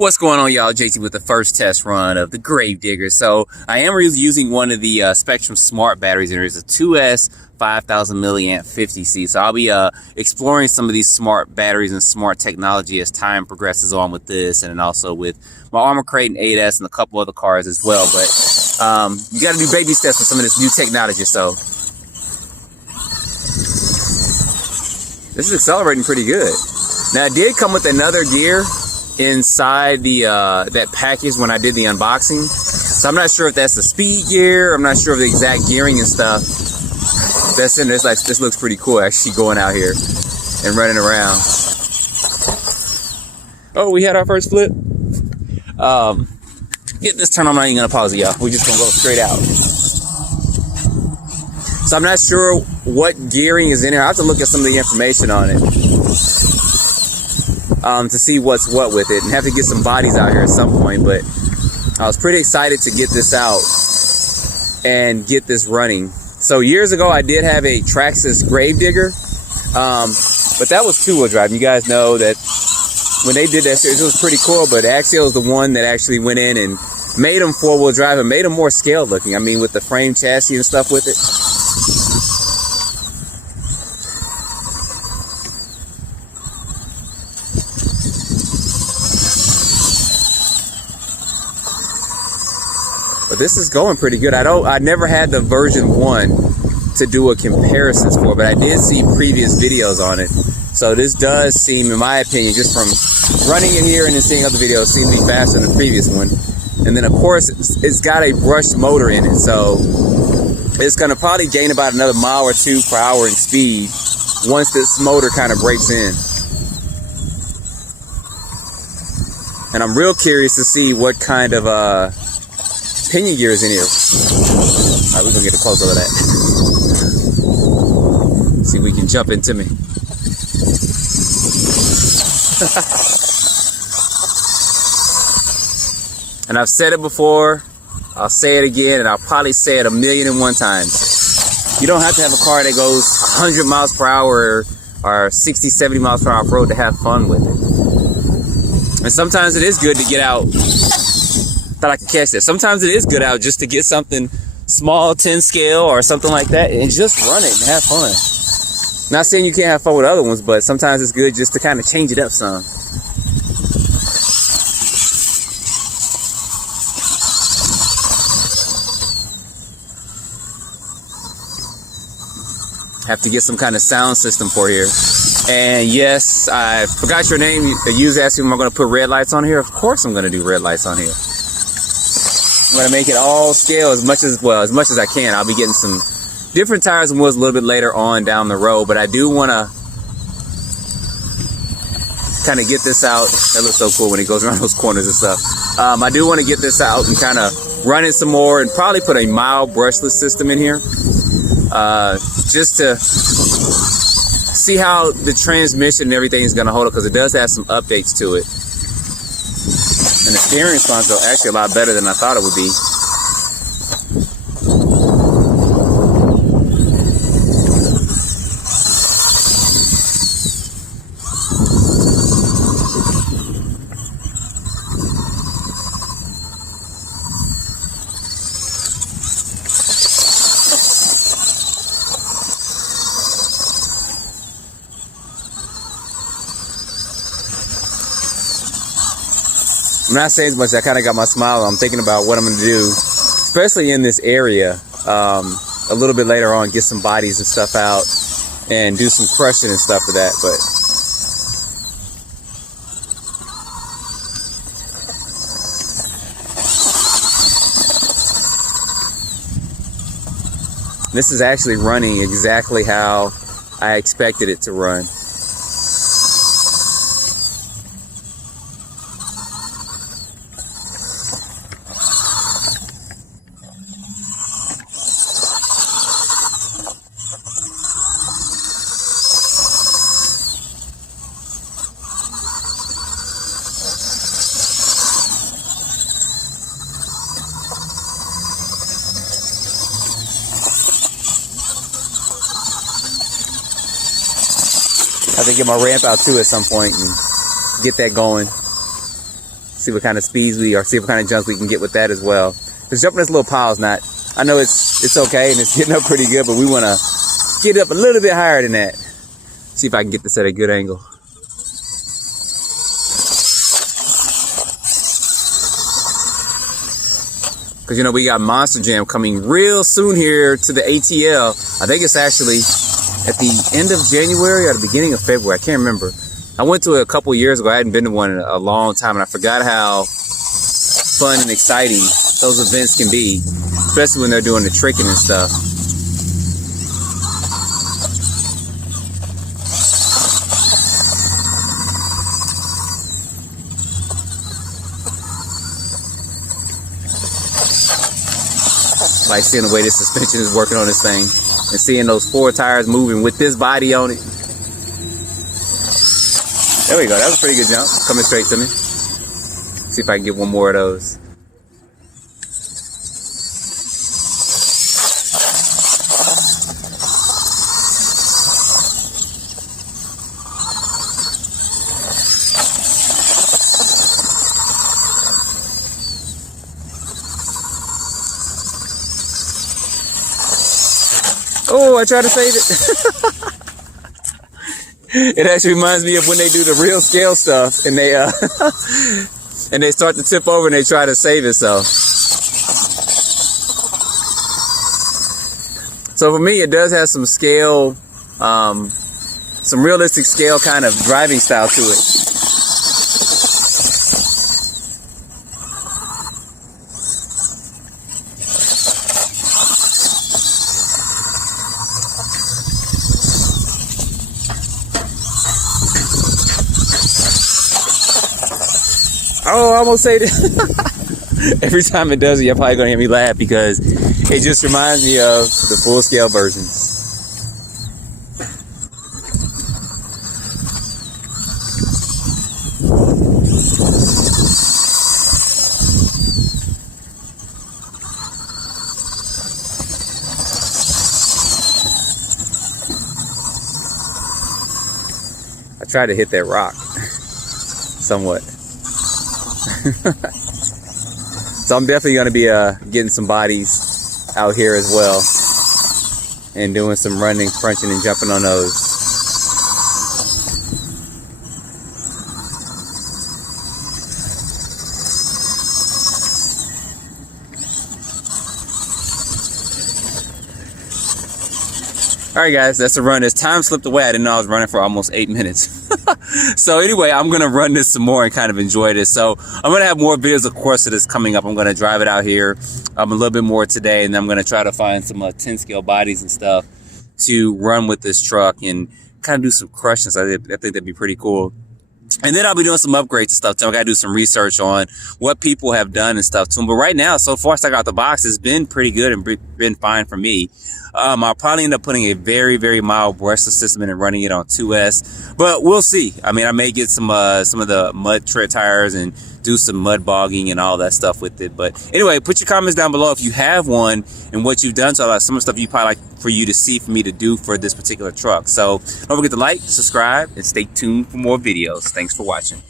What's going on, y'all? JT with the first test run of the Gravedigger. So I am using one of the Spectrum Smart batteries, and it's a 2S 5000 milliamp 50C. So I'll be exploring some of these smart batteries and smart technology as time progresses on with this, and then also with my Armor Crate and 8S and a couple other cars as well. But you got to do baby steps with some of this new technology. So this is accelerating pretty good. Now it did come with another gear inside the that package when I did the unboxing, so I'm not sure if that's the speed gear. I'm not sure of the exact gearing and stuff that's in this. Like, this looks pretty cool actually, going out here and running around. Oh, we had our first flip. Get this turn on. I'm not even gonna pause it, y'all. We're just gonna go straight out. So I'm not sure what gearing is in here. I have to look at some of the information on it to see what's what with it, and have to get some bodies out here at some point. But I was pretty excited to get this out and get this running. So years ago I did have a Traxxas Gravedigger, but that was two-wheel drive. You guys know that when they did that series, it was pretty cool, but Axial is the one that actually went in and made them four-wheel drive and made them more scaled looking. I mean, with the frame chassis and stuff with it. But this is going pretty good. I never had the version 1 to do a comparisons for, but I did see previous videos on it. So this does seem, in my opinion, just from running in here and then seeing other videos, seem to be faster than the previous one. And then of course it's got a brushed motor in it, so it's gonna probably gain about another mile or two per hour in speed once this motor kind of breaks in. And I'm real curious to see what kind of pinion gear is in here. All right, we're gonna get a close over that. See if we can jump into me. And I've said it before, I'll say it again, and I'll probably say it 1,000,001 times. You don't have to have a car that goes 100 miles per hour or 60, 70 miles per hour off road to have fun with it. And sometimes it is good to get out. Thought I could catch that. Sometimes it is good out just to get something small, 10 scale or something like that, and just run it and have fun. Not saying you can't have fun with other ones, but sometimes it's good just to kind of change it up some. Have to get some kind of sound system for here. And yes, I forgot your name. You was asking, am I going to put red lights on here? Of course I'm going to do red lights on here. I'm going to make it all scale as much as I can. I'll be getting some different tires and wheels a little bit later on down the road, but I do want to kind of get this out. That looks so cool when it goes around those corners and stuff. I do want to get this out and kind of run it some more, and probably put a mild brushless system in here, just to see how the transmission and everything is going to hold it, because it does have some updates to it. And the steering response is actually a lot better than I thought it would be. I'm not saying as much. I kind of got my smile. I'm thinking about what I'm going to do, especially in this area, a little bit later on, get some bodies and stuff out and do some crushing and stuff for that. But this is actually running exactly how I expected it to run. I have to get my ramp out too at some point and get that going. See what kind of speeds see what kind of jumps we can get with that as well. Because jumping this little pile is not, I know it's okay and it's getting up pretty good, but we want to get up a little bit higher than that. See if I can get this at a good angle. Because, you know, we got Monster Jam coming real soon here to the ATL. I think it's actually at the end of January or the beginning of February. I can't remember. I went to it a couple years ago. I hadn't been to one in a long time, and I forgot how fun and exciting those events can be, especially when they're doing the tricking and stuff. Like seeing the way this suspension is working on this thing and seeing those 4 tires moving with this body on it. There we go. That was a pretty good jump. Coming straight to me. See if I can get one more of those. Oh, I tried to save it. It actually reminds me of when they do the real scale stuff and they and they start to tip over and they try to save it. So for me, it does have some scale, some realistic scale kind of driving style to it. Oh, I almost saved it. Every time it does it, you're probably going to hear me laugh because it just reminds me of the full scale versions. I tried to hit that rock somewhat. So I'm definitely going to be getting some bodies out here as well and doing some running, crunching, and jumping on those. All right, guys, that's a run. As time slipped away, I didn't know I was running for almost 8 minutes. So anyway, I'm going to run this some more and kind of enjoy this. So I'm going to have more videos, of course, of this coming up. I'm going to drive it out here a little bit more today, and then I'm going to try to find some 10 scale bodies and stuff to run with this truck and kind of do some crushing. So I think that'd be pretty cool. And then I'll be doing some upgrades and stuff too. I got to do some research on what people have done and stuff to them. But right now, so far as I got the box, it's been pretty good and been fine for me. I'll probably end up putting a very, very mild brushless system in and running it on 2S, but we'll see. I mean, I may get some of the mud tread tires and do some mud bogging and all that stuff with it. But anyway, put your comments down below if you have one and what you've done. So some of the stuff you probably like for you to see for me to do for this particular truck. So don't forget to like, subscribe, and stay tuned for more videos. Thanks for watching.